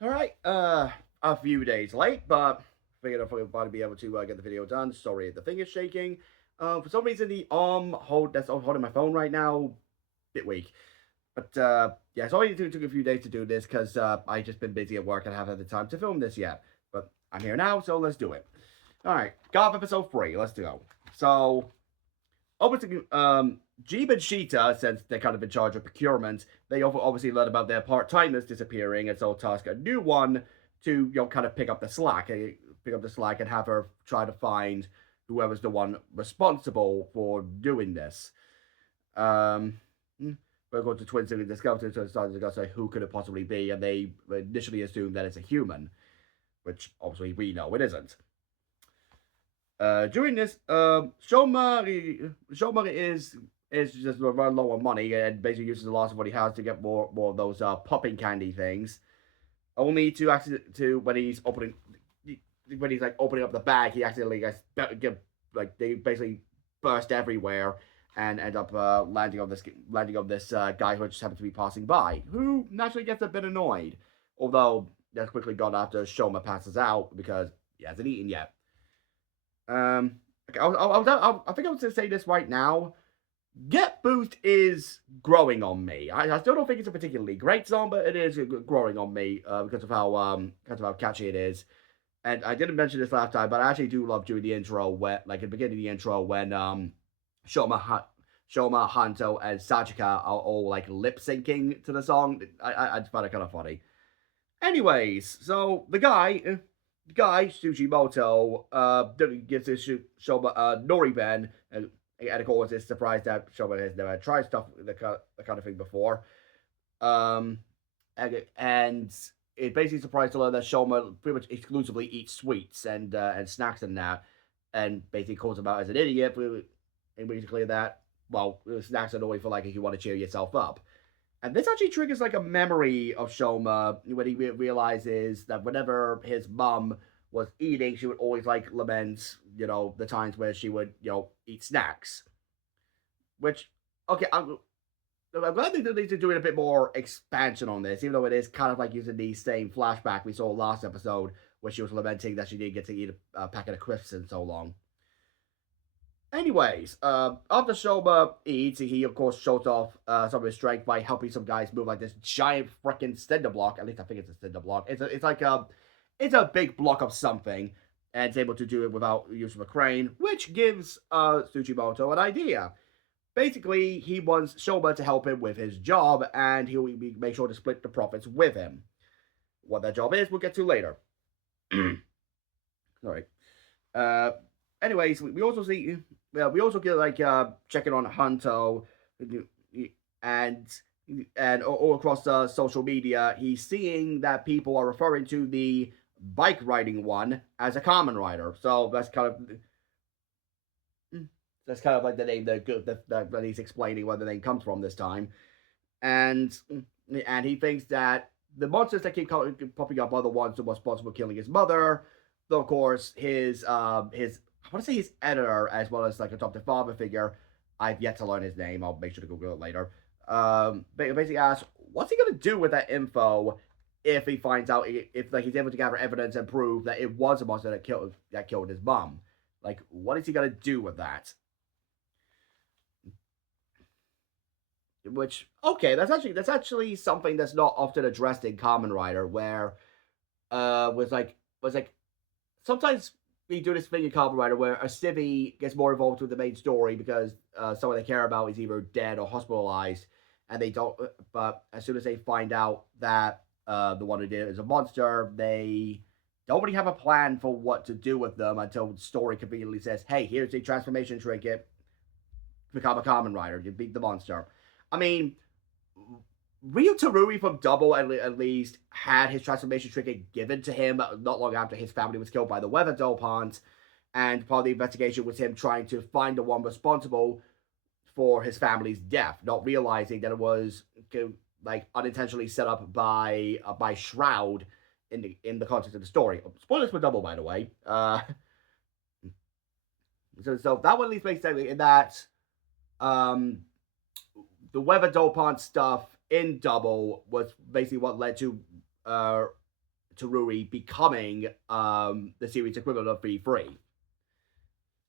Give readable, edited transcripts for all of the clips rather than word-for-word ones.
All right, a few days late, but figured I'd probably be able to get the video done. Sorry, the thing is shaking. For some reason, the arm hold that's holding my phone right now, bit weak. But yeah, it's only took a few days to do this because I just been busy at work and haven't had the time to film this yet. But I'm here now, so let's do it. All right, Gavv episode 3. Let's go. So over to Jeeb and Sheeta, since they're kind of in charge of procurement, they obviously learn about their part timers disappearing, and so task a new one to kind of pick up the slack, and have her try to find whoever's the one responsible for doing this. Um, but according to Twins, they discovered to start to discuss who could it possibly be, and they initially assume that it's a human, which obviously we know it isn't. During this, Shoma is just run low on money and basically uses the last of what he has to get more of those popping candy things. Only to actually to when he's like opening up the bag, he accidentally get like they basically burst everywhere and end up landing on this guy who just happened to be passing by, who naturally gets a bit annoyed. Although that's quickly gone after Shoma passes out because he hasn't eaten yet. Okay, I think I was going to say this right now. Get Boost is growing on me. I still don't think it's a particularly great song, but it is growing on me because of how catchy it is. And I didn't mention this last time, but I actually do love doing the intro where, like, at the beginning of the intro when Shoma, Shoma, Hanto, and Sachika are all like lip syncing to the song. I find it kind of funny. Anyways, so the guy Tsuchimoto, gives this Shoma Nori Ben, and of course, it's surprised that Shoma has never tried the kind of thing before. Um, and it basically surprised to learn that Shoma pretty much exclusively eats sweets and snacks and that, and basically calls him out as an idiot. And basically that snacks are only for like if you want to cheer yourself up. And this actually triggers like a memory of Shoma when he realizes that whenever his mum was eating, she would always like lament, the times where she would, eat snacks. Which, okay, I'm glad they need to do a bit more expansion on this, even though it is kind of like using the same flashback we saw last episode, where she was lamenting that she didn't get to eat a packet of crisps in so long. Anyways, after Shoma eats, he of course shows off some of his strength by helping some guys move like this giant freaking cinder block. At least I think it's a cinder block. It's a big block of something, and it's able to do it without use of a crane, which gives Tsuchimoto an idea. Basically, he wants Shoma to help him with his job, and he'll make sure to split the profits with him. What that job is, we'll get to later. All right. Uh, anyways, we also see, we also get like checking on Hunto, and all across social media, he's seeing that people are referring to the bike riding one as a common rider. So that's kind of like the name that he's explaining where the name comes from this time, and and he thinks that the monsters that keep popping up are the ones who were responsible for killing his mother. Though of course his I want to say his editor as well as like a adoptive father figure. I've yet to learn his name. I'll make sure to Google it later. Basically asks what's he gonna do with that info if he finds out if like he's able to gather evidence and prove that it was a monster that killed his mom. Like what is he gonna do with that? Which okay, that's actually something that's not often addressed in Common Rider, where was like sometimes we do this thing in Kamen Rider where a civvy gets more involved with the main story because someone they care about is either dead or hospitalized, and they don't. But as soon as they find out that the one who did it is a monster, they don't really have a plan for what to do with them until the story conveniently says, "Hey, here's a transformation trinket. Become a Kamen Rider. You beat the monster." I mean, Ryu Terui from Double at least had his transformation trinket given to him not long after his family was killed by the weather dopant, and part of the investigation was him trying to find the one responsible for his family's death, not realizing that it was like unintentionally set up by Shroud in the context of the story. Spoilers for Double, by the way. So that one at least makes sense in that um, the weather dopant stuff in Double was basically what led to Teruri becoming the series equivalent of V3.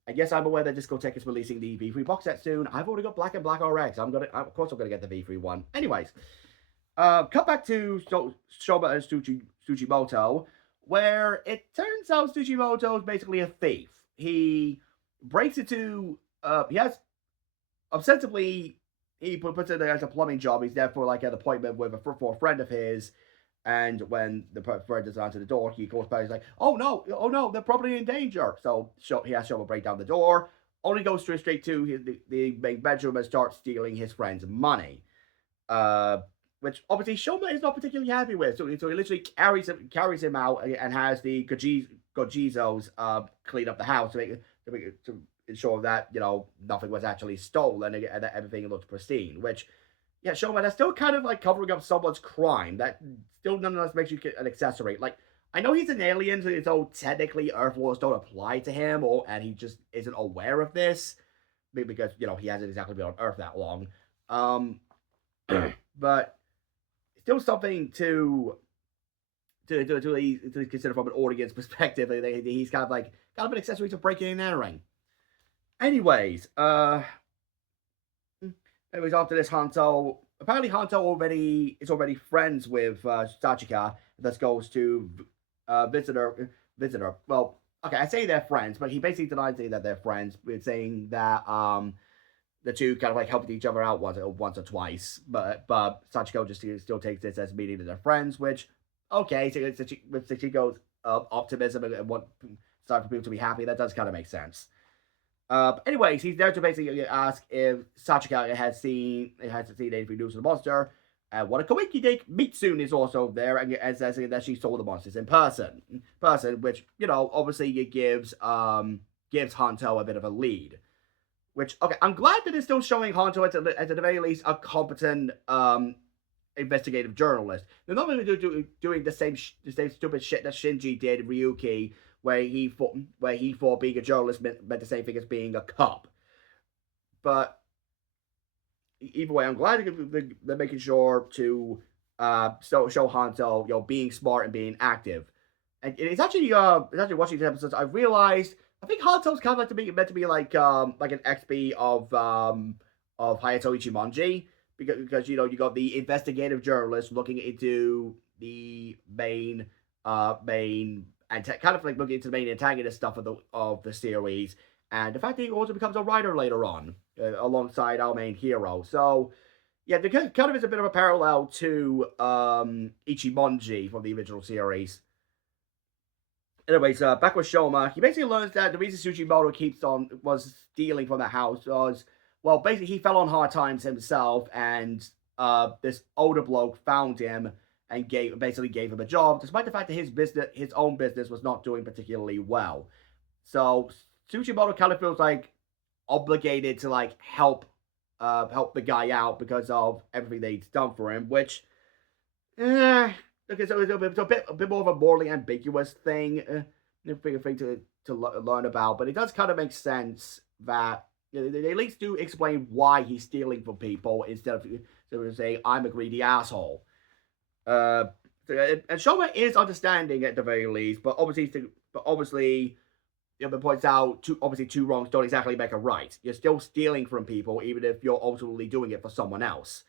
I guess I'm aware that Discotheque is releasing the V3 box set soon. I've already got Black and Black RX. Of course, I'm gonna get the V3 one. Anyways, cut back to Shoma and Tsuchimoto, where it turns out Tsuchimoto is basically a thief. He breaks into, he has, ostensibly, he puts it as a plumbing job. He's there for like an appointment with for a friend of his. And when the friend is answer the door, he goes back. He's like, "Oh no, they're probably in danger." So he has Shoma break down the door. Only goes straight to the main bedroom and starts stealing his friend's money. Which obviously Shoma is not particularly happy with. So he literally carries him out and has the Gojizos clean up the house to ensure that nothing was actually stolen and that everything looked pristine. Which, yeah, Shoma, that's still kind of like covering up someone's crime. That still nonetheless makes you an accessory. Like, I know he's an alien, so technically Earth laws don't apply to him, and he just isn't aware of this because he hasn't exactly been on Earth that long. But still something to consider from an audience perspective. He's kind of an accessory to breaking and entering. Anyways, after this, apparently Hanto is already friends with Sachika. That goes to visit her. Well, okay, I say they're friends, but he basically denies that they're friends, saying that the two kind of like helped each other out once or twice. But Sachiko just still takes this as meaning that they're friends, which, okay, so with Sachiko's optimism and want for people to be happy, that does kind of make sense. Anyways, he's there to basically ask if Sachika has seen anything news of the monster. What a coinky dink, Mitsune is also there and says that she saw the monsters in person, which obviously it gives Hanto a bit of a lead. Which, okay, I'm glad that it's still showing Hanto at the very least a competent investigative journalist. They're not going to be doing the same stupid shit that Shinji did in Ryuki, where he thought being a journalist meant the same thing as being a cop. But either way, I'm glad they're making sure to show Hanto, being smart and being active. And it's actually watching these episodes, I realized I think Hanto's kind of meant to be like an XP of Hayato Ichimonji, because you got the investigative journalist looking into the main and kind of like looking into the main antagonist stuff of the series, and the fact that he also becomes a writer later on alongside our main hero. So yeah, there kind of is a bit of a parallel to Ichimonji from the original series. Anyways, back with Shoma, he basically learns that the reason Tsuchimoto was stealing from that house was, well, basically he fell on hard times himself, and this older bloke found him and basically gave him a job, despite the fact that his own business was not doing particularly well. So Tsuchimoto kind of feels like obligated to like help the guy out because of everything that he's done for him, which, okay, so it's a bit more of a morally ambiguous thing, to learn about, but it does kind of make sense that they at least do explain why he's stealing from people instead of saying I'm a greedy asshole. And Shoma is understanding at the very least, but obviously, it points out two wrongs don't exactly make a right. You're still stealing from people, even if you're ultimately doing it for someone else.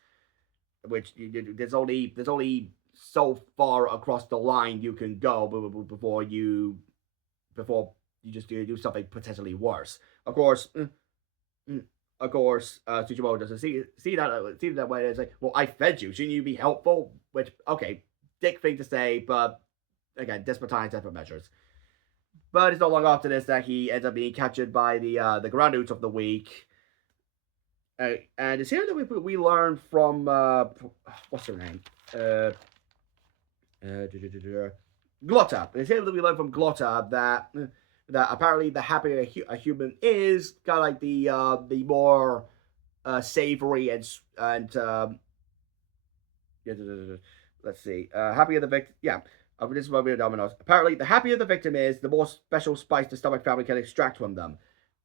Which there's only so far across the line you can go before you just do something potentially worse. Of course, Tsuchimoto doesn't see that way. It's like, well, I fed you. Shouldn't you be helpful? Which, okay, dick thing to say, but again, desperate times, desperate measures. But it's not long after this that he ends up being captured by the Granules of the Week. And it's here that we learn from what's her name? Glotta. It's here that we learn from Glotta that apparently the happier a human is, kind of like the more savory and let's see, happier the victim. Yeah. This is what we're dominoes. Apparently, the happier the victim is, the more special spice the stomach family can extract from them.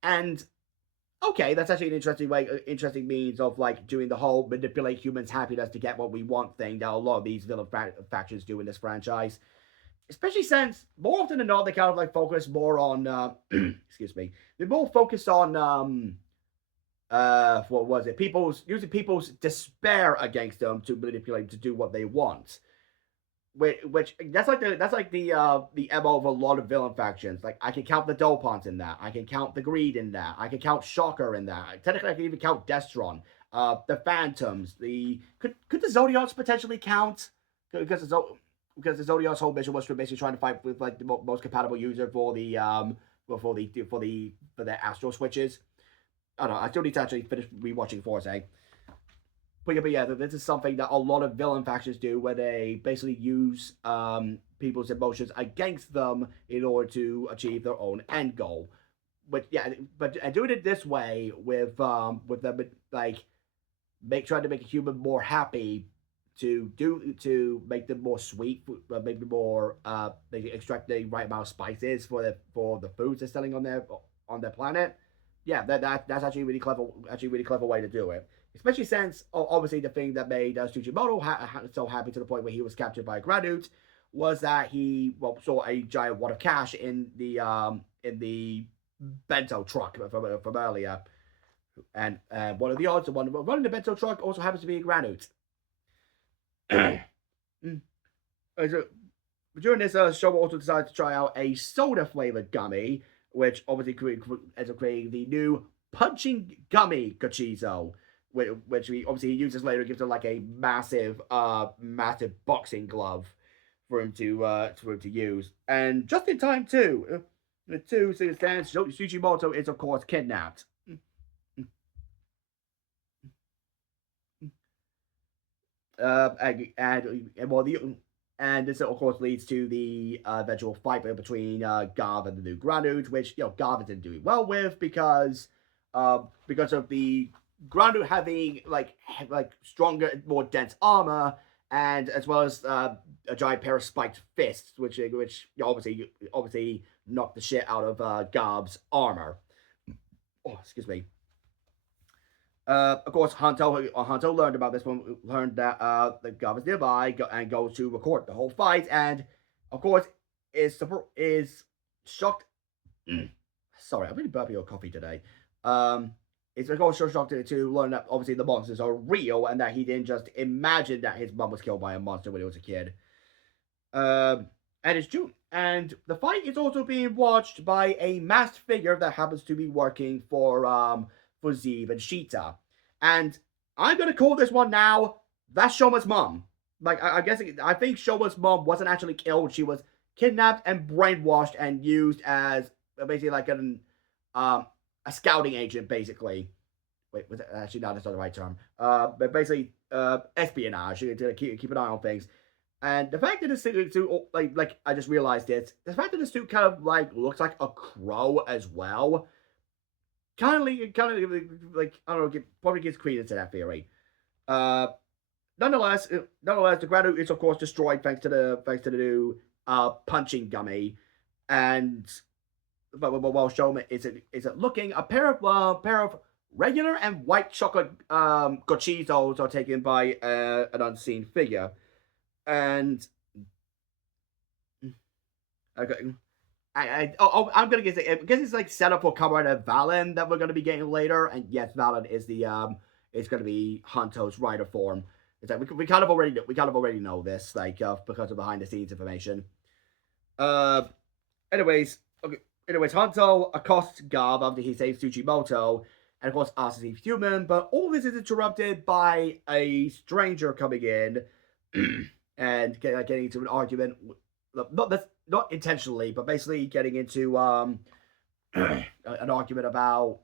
And okay, that's actually an interesting means of like doing the whole manipulate humans' happiness to get what we want thing that a lot of these villain factions do in this franchise. especially since more often than not they kind of like focus more on excuse me, they're more focused on what was it, people's using people's despair against them to manipulate to do what they want. Which that's like the MO of a lot of villain factions. Like I can count the Dopons in that. I can count the Greed in that. I can count Shocker in that. Technically, I can even count Destron. The Phantoms. The could the Zodiacs potentially count? Because the Zodiac's whole mission was basically trying to fight with like the most compatible user for the for the Astral switches. I don't know. I still need to actually finish rewatching Force. But yeah, this is something that a lot of villain factions do, where they basically use people's emotions against them in order to achieve their own end goal. But yeah, but doing it this way with them like trying to make a human more happy to make them more sweet, maybe more they extract the right amount of spices for the foods they're selling on their planet. Yeah, that's actually really clever way to do it. Especially since obviously the thing that made Tsuchimoto so happy to the point where he was captured by a Granute was that he saw a giant wad of cash in the bento truck from earlier, and one of the odds, the one running the bento truck also happens to be a Granute. So, during this, Showa also decided to try out a soda flavored gummy, which obviously ends up creating the new punching gummy Gochizo, which he obviously uses later. Gives him like a massive boxing glove for him to use, and just in time too. The two stands Tsuchimoto is of course kidnapped. And this of course leads to the eventual fight between Gavv and the new Granute, which Gavv isn't doing well with because of the Granute having like stronger, more dense armor, and as well as a giant pair of spiked fists, which obviously knocked the shit out of Gavv's armor. Oh, excuse me. Of course, Hanto learned about this one. Learned that the Gavv is nearby and goes to record the whole fight, and of course is shocked. Sorry, I'm really burping on coffee today. It's of course so shocked to learn that obviously the monsters are real and that he didn't just imagine that his mom was killed by a monster when he was a kid. And it's true. And the fight is also being watched by a masked figure that happens to be working for Zeeb and Sheeta. And I'm gonna call this one now. That's Shoma's mom. Like I think Shoma's mom wasn't actually killed. She was kidnapped and brainwashed and used as basically like a scouting agent, basically. Wait, was it, actually no, that's not the right term. But basically espionage to keep an eye on things. And the fact that this suit, like I just realized it, the fact that the suit kind of like looks like a crow as well, kind of like I don't know, probably gives credence to that theory. Uh, nonetheless, the Gradu is of course destroyed thanks to the new punching gummy, and but while Shoma is looking, a pair of regular and white chocolate gochizos are taken by an unseen figure, and okay. I'm gonna guess it because it's like set up for Comrade Valen that we're gonna be getting later, and yes, Valen is it's gonna be Hanto's rider form. It's like we kind of already know this, like because of behind the scenes information. Uh, anyways, okay. Anyways, Hanto accosts Gavv after he saves Tsuchimoto, and of course asks if he's human. But all this is interrupted by a stranger coming in and getting into an argument. Not intentionally, but basically getting into an argument about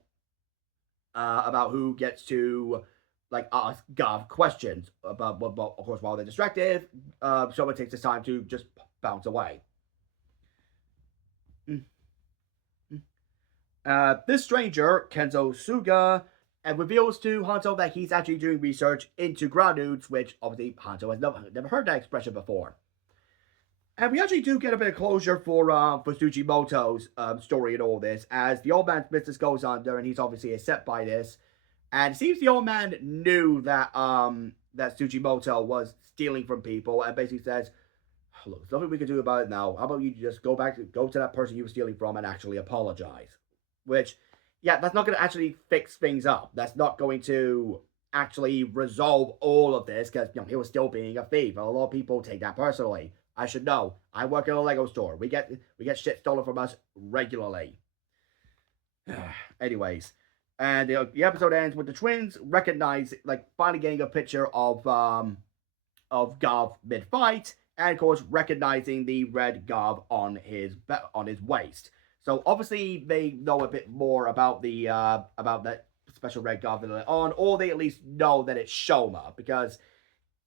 who gets to like ask Gavv questions about, but of course while they're distracted, someone takes the time to just bounce away. This stranger, Kenzo Suga, and reveals to Hanto that he's actually doing research into Granutes, which obviously Hanto has never heard that expression before. And we actually do get a bit of closure for Tsujimoto's story and all this, as the old man's business goes under, and he's obviously upset by this. And it seems the old man knew that that Tsujimoto was stealing from people, and basically says, look, there's nothing we can do about it now. How about you just go to that person you were stealing from and actually apologize? Which, yeah, that's not going to actually fix things up. That's not going to actually resolve all of this because he was still being a thief. And a lot of people take that personally. I should know. I work in a Lego store. We get shit stolen from us regularly. Anyways, and the episode ends with the twins finally getting a picture of Gavv mid fight, and of course recognizing the red Gavv on his waist. So obviously they know a bit more about that special red Gavv that they're on, or they at least know that it's Shoma because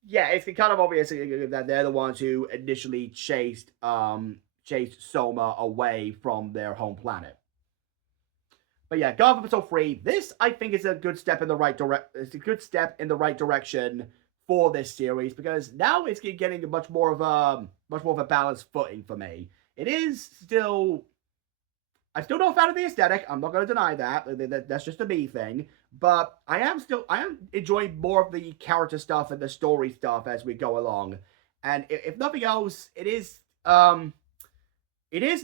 yeah, it's kind of obvious that they're the ones who initially chased Soma away from their home planet. But yeah, Gavv episode 3. This I think is a good step in the right It's a good step in the right direction for this series because now it's getting much more of a balanced footing for me. It is still. I'm still not a fan of the aesthetic. I'm not going to deny that. That's just a me thing. But I am enjoying more of the character stuff and the story stuff as we go along. And if nothing else, it is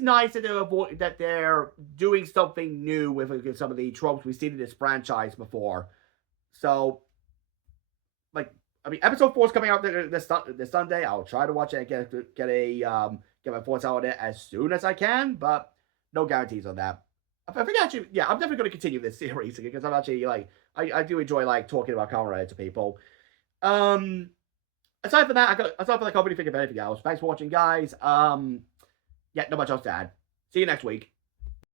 nice that they're doing something new with some of the tropes we've seen in this franchise before. So, episode 4 is coming out this Sunday. I'll try to watch it and get my thoughts out on it as soon as I can, but no guarantees on that. I think actually, yeah, I'm definitely going to continue this series because I'm actually I do enjoy talking about Kamen Rider to people. Aside from that, I can't really think of anything else. Thanks for watching, guys. Yeah, not much else to add. See you next week.